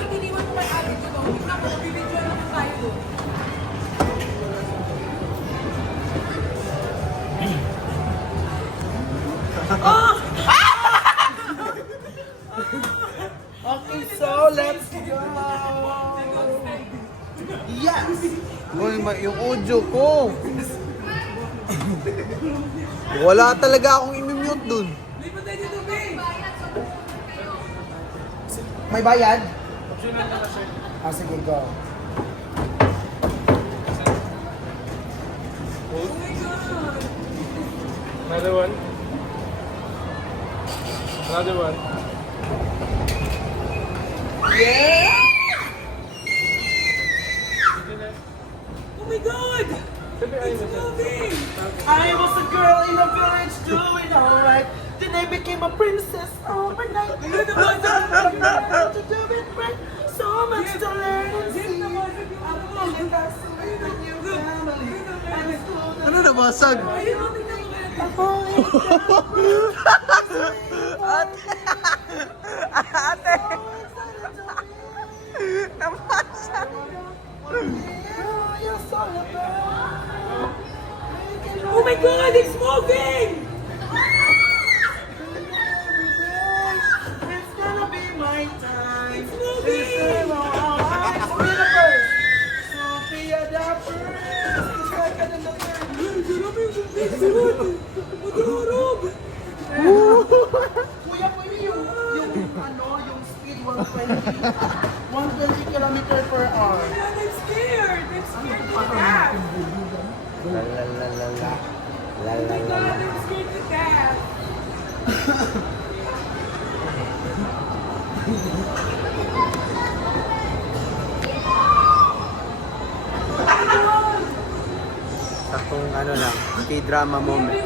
Ba't iniwan mo kay ate ko to? Tignan mo, bibidyo naman tayo doon. Okay, so let's go! Yes! Uy, yung audio ko. Wala talaga akong i-mute dun. Lipat tayo dito, babe! May bayad? Ah, sige, go. Oh my God! Another one. Another one. Yeah! Oh my God! It's moving! I was a girl in a village doing alright. Then I became a princess overnight. Ano naman sa Learn to do it right. So much to learn and Jeff, see. nabasag yung ano mo. And that's the way that you family. And it's cool that Ano nabasag? Ayun, oh, tingnan mo kaya. Ate! Nabasag! Oh my God, it's moving! It's gonna be my time. It's moving! Sophia the first. It's like another Grabe yung moving. Mag-urog! Kuya, pwede yung speed 120 kilometer per hour. Yeah, I'm scared. I'm scared to death. La la la la la. La Oh la my la God, la. I'm scared to death. Sakong ano lang, K-drama moment.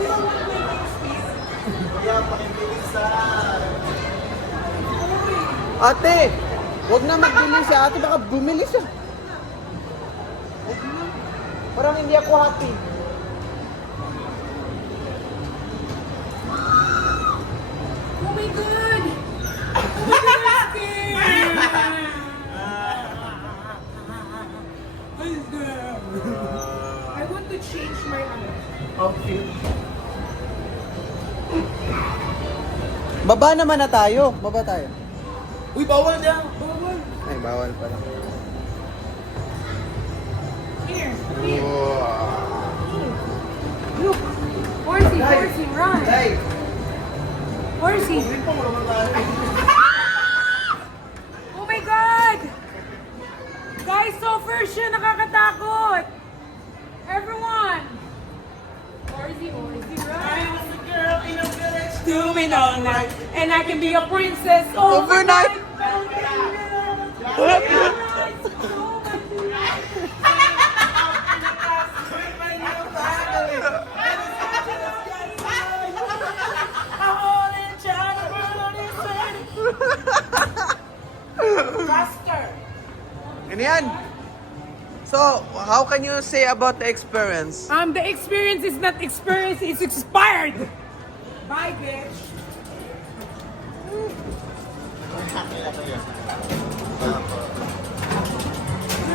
Ate! Huwag na magbili si ate, baka bumili siya. Huwag na. Parang hindi ako happy. Oh my God! Oh my God, I'm scared! I'm scared. I want to change my Outfit. Baba naman na tayo. Baba tayo. Uy, bawal niya. bawal. Ay, bawal pala. Here. Wow. Look. Horsey, horsey, run. Hey! Horsey. Hindi pa mo naman tayo. Oh my God! Guys, so first siya nakakatakot. Everyone. Horsey, horsey, I run. was a girl in a village. Doing all night, and I can be a princess Overnight. Faster! Ano yan? So, how can you say about the experience? The experience is not experience, it's expired. Bye, bitch.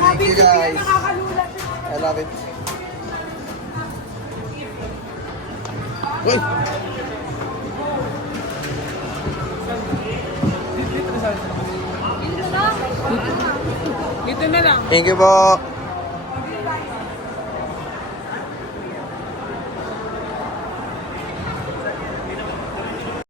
Thank you guys. Nakakalulat. I love it. Uy! Dito na lang. Thank you po.